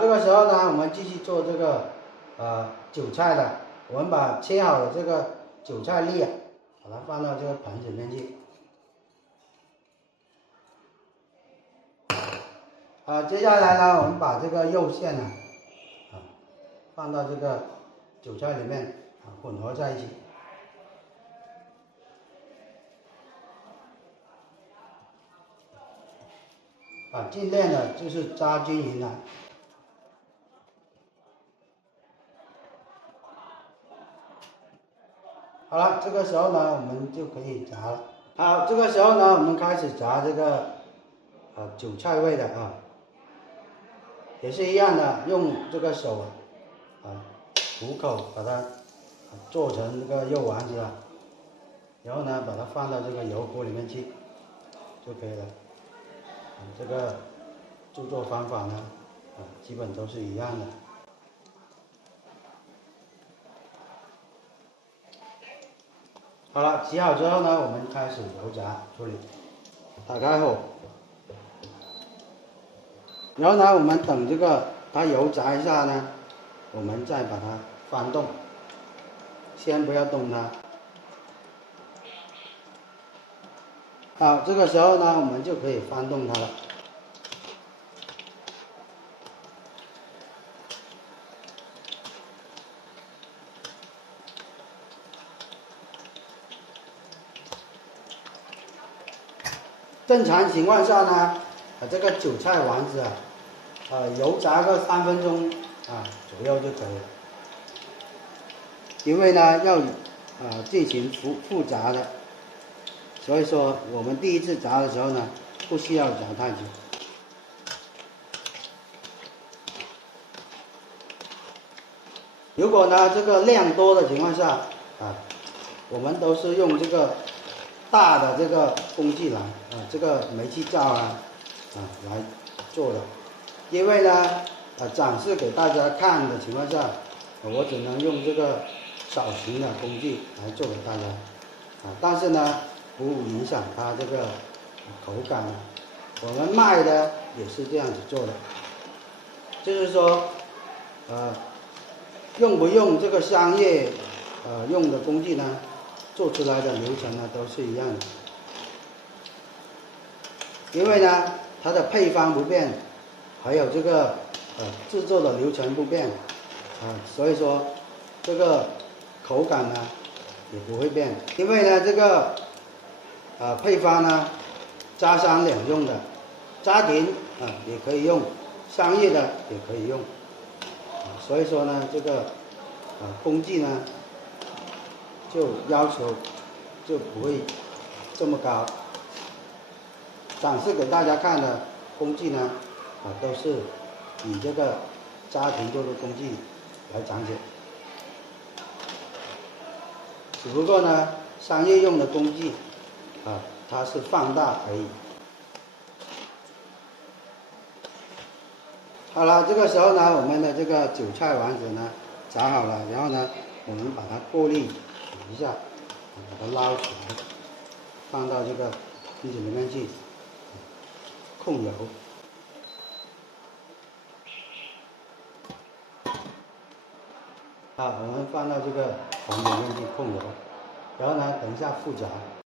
这个时候呢，我们继续做这个韭菜的。我们把切好的这个韭菜粒把它放到这个盆子里面去。接下来呢，我们把这个肉馅呢，放到这个韭菜里面混合在一起。尽量的就是炸均匀了。好了，这个时候呢，我们就可以炸了。好，这个时候呢，我们开始炸这个韭菜味的也是一样的，用这个手虎口把它做成这个肉丸子然后呢，把它放到这个油锅里面去就可以了。这个制作方法呢，基本都是一样的。好了，洗好之后呢，我们开始油炸处理。打开后，然后呢，我们等这个它油炸一下呢，我们再把它翻动，先不要动它。好，这个时候呢，我们就可以翻动它了。正常情况下呢，这个韭菜丸子油炸个3分钟左右就可以了。因为呢要进行复炸的，所以说我们第一次炸的时候呢，不需要炸太久。如果呢这个量多的情况下我们都是用这个大的这个工具来这个煤气灶来做的。因为呢展示给大家看的情况下，我只能用这个小型的工具来做给大家但是呢不影响它这个口感。我们卖的也是这样子做的，就是说用不用这个商业用的工具呢，做出来的流程呢都是一样的。因为呢它的配方不变，还有这个制作的流程不变所以说这个口感呢也不会变。因为呢这个配方呢家商两用的，家庭也可以用，商业的也可以用所以说呢这个工具呢就要求就不会这么高。展示给大家看的工具呢都是以这个家庭做的工具来讲解，只不过呢商业用的工具它是放大而已。好了，这个时候呢，我们的这个韭菜丸子呢炸好了，然后呢，我们把它过滤一下，把它捞起来，放到这个瓶子里面去控油。我们放到这个盆里面去控油，然后呢，等一下复炸。